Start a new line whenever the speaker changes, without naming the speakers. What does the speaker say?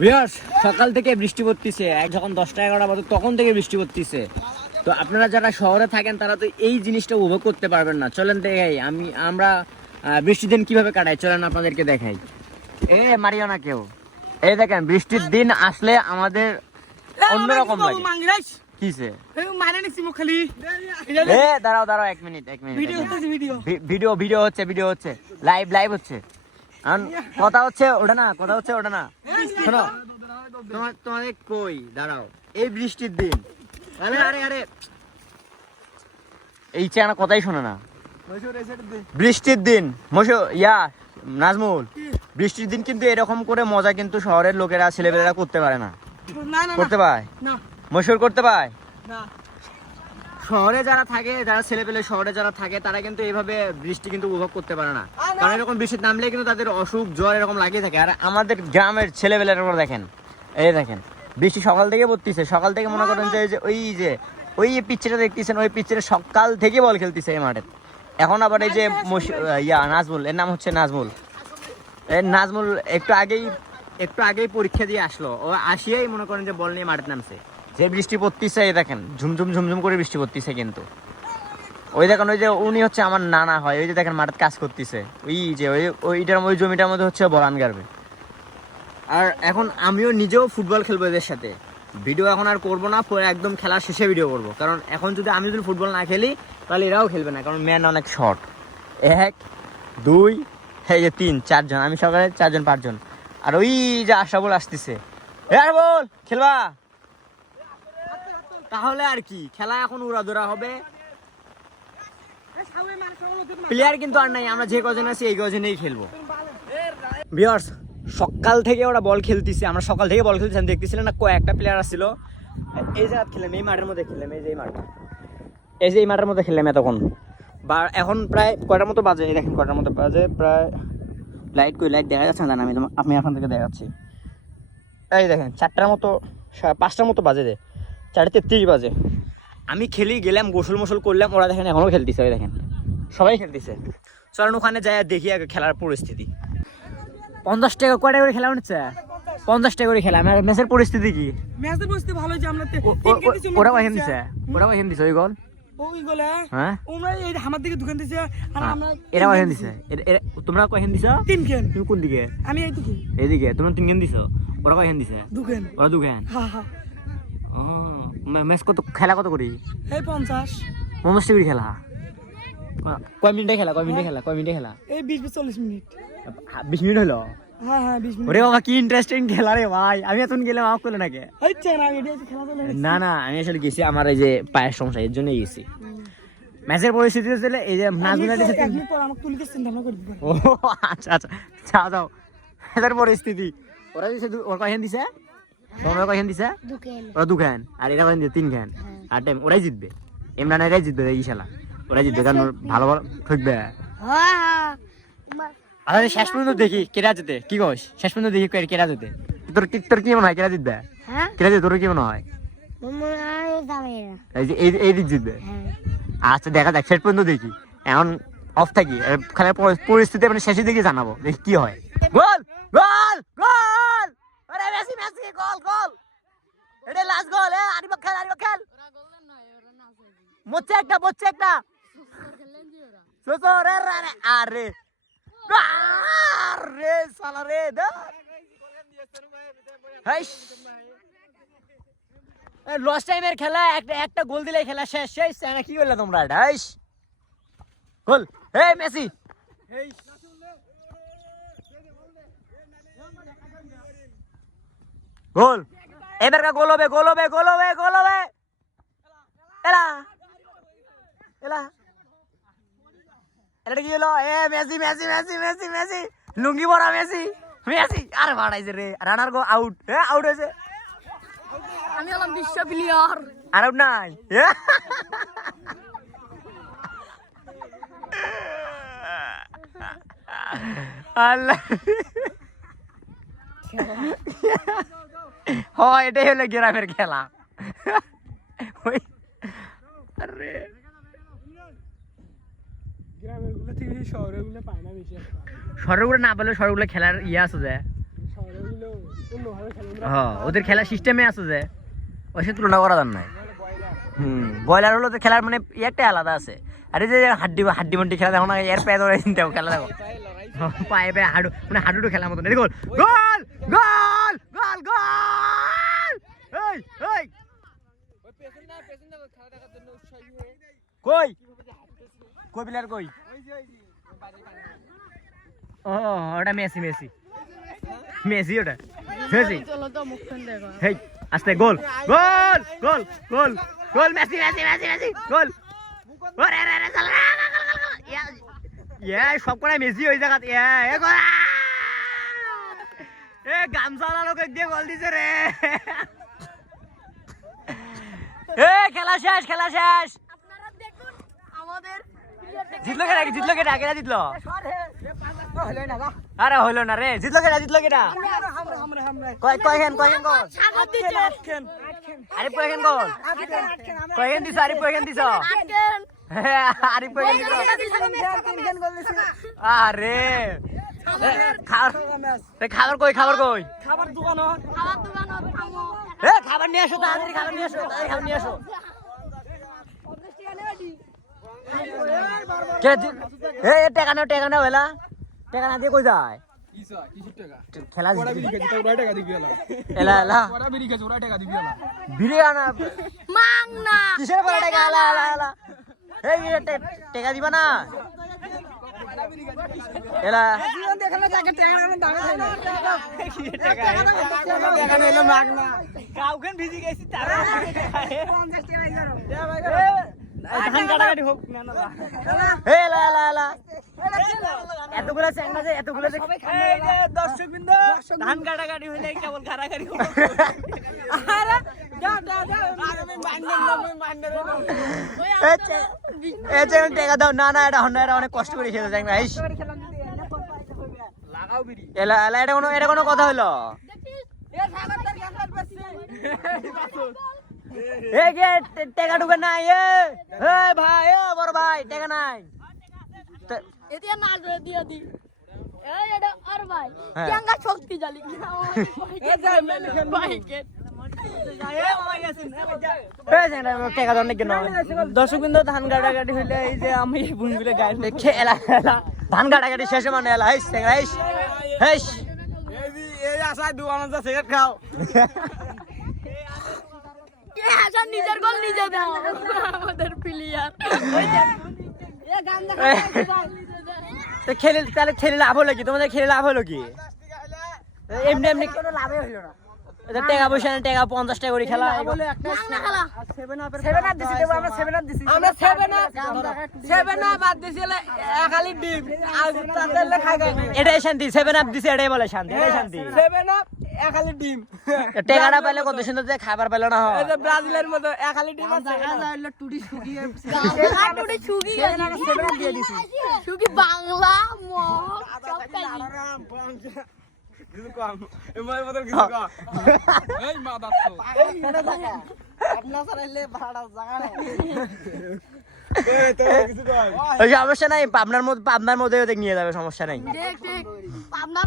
Viewers সকাল থেকে বৃষ্টি পড়তিছে। যখন দশটা এগারোটা বাজে তখন থেকে বৃষ্টি পড়তিছে। তো আপনারা যারা শহরে থাকেন তারা তো এই জিনিসটা উপভোগ করতে পারবেন না। চলেন দেখাই আমি আমরা বৃষ্টির দিন কীভাবে কাটাই? চলেন আপনাদেরকে দেখাই। এ মারিও না কেউ। এই দেখেন বৃষ্টির দিন আসলে আমাদের অন্যরকম লাগে। কিসে? দাঁড়াও দাঁড়াও এক মিনিট এক মিনিট এক ভিডিও ভিডিও। হচ্ছে ভিডিও হচ্ছে। লাইভ লাইভ হচ্ছে। কথা হচ্ছে ওটা না কথা হচ্ছে ওটা না। শোনো। তোমার তোমাদের কই? দাঁড়াও। এই বৃষ্টির দিন। আরে আরে আরে। এই চেনা কথাই শোনে না। বৃষ্টির দিন। মশো ইয়া নাজমুল বৃষ্টির দিন কিন্তু এরকম করে মজা কিন্তু শহরের লোকেরা ছেলেপেলেরা করতে পারে না। করতে পায়? মশুর করতে পায়? শহরে যারা থাকে যারা ছেলেপেলে শহরে যারা থাকে তারা কিন্তু এইভাবে বৃষ্টি কিন্তু উপভোগ করতে পারে না। কারণ এরকম বৃষ্টি নামলে কিন্তু তাদের অসুখ জ্বর এরকম লাগিয়ে থাকে। আর আমাদের গ্রামের ছেলেপেলের উপর দেখেন এই দেখেন বৃষ্টি সকাল থেকে পড়তিছে। সকাল থেকে মনে করেন যে ওই যে ওই পিচ্ছিটা দেখতেছেন ওই পিচ্ছিটা সকাল থেকে বল খেলতেছে এই মাঠে। এখন আবার এই যে ইয়া নাজমুল এর নাম হচ্ছে নাজমুল। এর নাজমুল একটু আগেই একটু আগেই পরীক্ষা দিয়ে আসলো। ও আসিয়াই মনে করেন যে বল নিয়ে মাঠে নামছে। যে বৃষ্টি পড়তেছে, এই দেখেন, ঝুমঝুম ঝুমঝুম করে বৃষ্টি পড়তেছে কিন্তু। ওই দেখেন, ওই যে উনি হচ্ছে আমার নানা হয়, ওই যে দেখেন মাঠে কাজ করতেছে। ওই যে, ওই ওইটার ওই জমিটার মধ্যে হচ্ছে বরান গাড়বে। আর এখন আমিও নিজেও ফুটবল খেলব এদের সাথে। ভিডিও এখন আর করব না, পরে একদম খেলার শেষে ভিডিও করব। কারণ এখন যদি আমি যদি ফুটবল না খেলি, তাহলে এরাও খেলবে না, কারণ ম্যান অনেক শর্ট। এক, দুই, এই যে তিন, চারজন। আমি সকালে চারজন, পাঁচজন। আর ওই যে আশরাফুল আসতেছে। এ বল খেলবা? তাহলে আর কি, খেলা এখন উড়াদুরা হবে। প্লেয়ার কিন্তু আর নাই, আমরা যে কজন আছি, এই কজনেই খেলব। বিয়ার্স সকাল থেকে ওরা বল খেলতেছে, আমরা সকাল থেকে বল খেলতেছিলাম দেখতেছিলাম না কয়েকটা প্লেয়ার আসছিল? এই জায়গা খেললাম, এই মাঠের মধ্যে খেললাম, এই যে এই মাঠ। এই যে এই মাঠের মধ্যে খেললাম এতক্ষণ। বা, এখন প্রায় কয়টার মতো বাজে? এই দেখেন কয়টার মতো বাজে, প্রায় লাইট কই লাইট দেখা যাচ্ছে না আমি আমি এখন থেকে দেখাচ্ছি। এই দেখেন, চারটার মতো পাঁচটার মতো বাজে যে চারটে তেত্রিশ বাজে। আমি খেলি গেলাম গোসল মোসল করলাম ওরা দেখেন এখনও খেলতেছে ওই দেখেন। সবাই খেলতেছে। চলেন ওখানে যাই আর দেখি আগে খেলার পরিস্থিতি। পঞ্চাশ টাকা কয়টা করে খেলা হচ্ছে? পঞ্চাশ টাকা করে খেলা আমার ম্যাচের পরিস্থিতি কি?
ম্যাচে বসতে ভালো যে আমরা তিন
ওরা
দিচ্ছে।
দিছে? ওরা কয়খান দিছে ওই গল?
ওই গলে?
হ্যাঁ?
ওরা এই আমার দিকে দোকান দিছে আর
হ্যাঁ,
আমরা
এরা
তিন কেন
দিছে। এরা- এরা- তোমরা কয়খান দিছ?
তিন কেন
তুমি কোন দিকে?
আমি এইটুকু
এইদিকে তোমরা তিনখান দিছ? ওরা কয়খান দিছে?
দুকেন
ওরা দুখান
হা হা
ও ম্যাচ কত খেলা কত করি?
এই পঞ্চাশ।
পঞ্চাশ টাকা করে খেলা? কয় মিনিটে খেলা কয় মিনিটে খেলা কয় মিনিটে খেলা?
এই বিশ চল্লিশ মিনিট।
বিশ মিনিট হলো?
হ্যাঁ হ্যাঁ
ওরে বাবা কি ইন্টারেস্টিং খেলা রে ভাই। আমি এখন গেলাম আমাকে করলে নাকি?
না
না না আমি আসলে গেছি আমার এই যে পায়ের সমস্যা এর জন্যই গেছি। ম্যাচের পরিস্থিতি হচ্ছে এই যে ও আচ্ছা আচ্ছা যাও যাও। ম্যাচের পরিস্থিতি। ওরা দিছে ওরা কয়খান দিছে? তোমরা কয়খান দিছে? ওরা আর এরা কয়খান দিছে? তিন খান আর টাইম ওরাই জিতবে। ইমরান এরাই জিতবে এই খেলা ওরাই জিতবে কারণ ভালো ভালো ঠকবে।
হ্যাঁ। হ্যাঁ
আচ্ছা শেষ পর্যন্ত দেখি কেরা জিতে? কি কস? শেষ পর্যন্ত দেখি কেরা জিতে? তোর কি তোর কি মনে হয় কেরা জিতবে?
হ্যাঁ?
কেরা জিতবে তোর কি মনে হয়?
হয়
এই এই দিক জিতবে।
হ্যাঁ।
আচ্ছা দেখা যাক শেষ পর্যন্ত দেখি। এখন অফ থাকি। আর খেলার পরিস্থিতি মানে শেষের দিকে জানাব দেখি কি হয়। গোল! গোল! গোল! আরে মেসি মেসি গোল গোল। এটা লাস্ট গোল এ আরিবা খেল আরিবা খেল মোচ্ছে একটা মোচ্ছে একটা। সোসো রে আরে। আরে সালা রে দা। হাইশ লস টাইমের খেলা একটা একটা গোল দিলে খেলা শেষ শেষ না কি করলে তোমরা হাইশ গোল। হে মেসি। গোল। এবার কা গোল হবে গোল হবে গোল হবে গোল হবে। এলা। এলা। এটা কি হলো? এ Messi Messi Messi Messi Messi. Lungi পরা মেসি মেসি। আরে বাড়াইছে রে। রানার গো আউট এ আউট হয়েছে।
আমি হলাম বিশ্ব প্লেয়ার
আর আউট নাই? আল্লাহ। হয় এটাই হলো গ্রামের খেলা। ওই। আরে। শহরগুলো না শহরগুলো খেলার ইয়ে আছে যে। হ্যাঁ ওদের খেলার সিস্টেমে আছে যে। ওই সাথে তুলনা করা যান নাই হুম ব্রয়লার হলো খেলার মানে একটা আলাদা আছে। আরে যে হাড্ডি হাড্ডি মান্ডি খেলা দেখো না এর পায়ে ধরে দেখো খেলা দেখো। পায়ে পায়ে হাডু মানে হাডুডু খেলার মতন। গোল গোল গোল গোল এই এই কই? কই? প্লেয়ার কই? ও ওটা মেসি মেসি। মেসি ওটা। মেসি। হেই আস্তে goal. Goal goal goal goal Messi Messi Messi Messi goal. ওরে রে রে চল। ইয়া সব করে মেসি ওই জায়গা ইয়া এ গোল। এ গামছা লোক দিয়ে গোল দিছে রে। এ খেলা শেষ খেলা শেষ।
আপনারা দেখুন আমাদের
জিতলো কেটা জিতলো কেটা কেটা জিতলো? আরে হইল না রে। জিতলো কেটা জিতলো কেটা কয় আরিফ গোল? দিছ? আরিফ দিছ? আরে। খাবার কই খাবার কই?
খাবার দোকান
খাবার
নিয়ে আসো তাড়াতাড়ি খাবার নিয়ে আসো তাড়াতাড়ি খাবার নিয়ে আসো। কে এ টাকা নাও টাকা নাও এলা। টাকা না দিয়ে কই যায়? খেলা এলা। এলা বিরিয়ানা।
মাং না
কিসের পরে টাকা এলা এলা এলা। এই এ, টে- টাকা দিবা না এলা ধান কাটাকাটি হোক এ, এলা এলা এলা এতগুলো চ্যাংড়া যে এতগুলো যে
দর্শক বিন্দু ধান কাটাকাটি হইলে কেবল কারাকারি
যে টাকা দাও না না এটা হন্ডা এটা অনেক কষ্ট করে খেতে এলা এলা এটা কোনো এটা কোনো কথা হইল এ টে- টাকা নাই এ ভাই এ বড় ভাই টাকা নাই
এদিকে না দিয়ে দি এই এটা আর ভাই
হ্যাঁ।
কেঙ্গা শক্তি জালি
এ দাও নাকি কেন
দর্শক বিন্দু ধান হইলে এই যে আমি এই বুনগুলো গায়ে
দেখে এলা এলা। ধান শেষে মানে এলা হেস চ্যাংড়া হেস হেস।
এই আশায় দু আনা সিগারেট খাও
নিজের গোল নিজে দাও আমাদের প্লেয়ার ওই দেখ এ গান
তো খেলে তাহলে খেলে লাভ হলো কি? তোমাদের খেলে লাভ হলো কি? এমনি এমনি কোনো লাভই হলো না। টাকা পয়সা নেই, টাকা পঞ্চাশ টাকা করে খেলা।
না খেলা।
সেভেন আপ দিছি দেবো আমরা সেভেন আপ দিছি। আমরা সেভেন আপ সেভেন আপ আর দিছি। হলে একালি ডিম। আর তাদের খাই খাই
এটাই শান্তি সেভেন আপ দিছে এটাই বলে শান্তি এটাই শান্তি।
সেভেন আপ একালি ডিম।
টাকাটা পেলে কত সুন্দর যে খাবার পেল না হয়।
ব্রাজিলের মতো একালি ডিম আছে। হইল টুডি
খাইছি
আপনার সারাইলে ভাড়া জায়গা নাই।
সমস্যা নাই পাবনার মধ্যে পাবনার মধ্যে ওদের নিয়ে যাবে সমস্যা নাই।
আপনার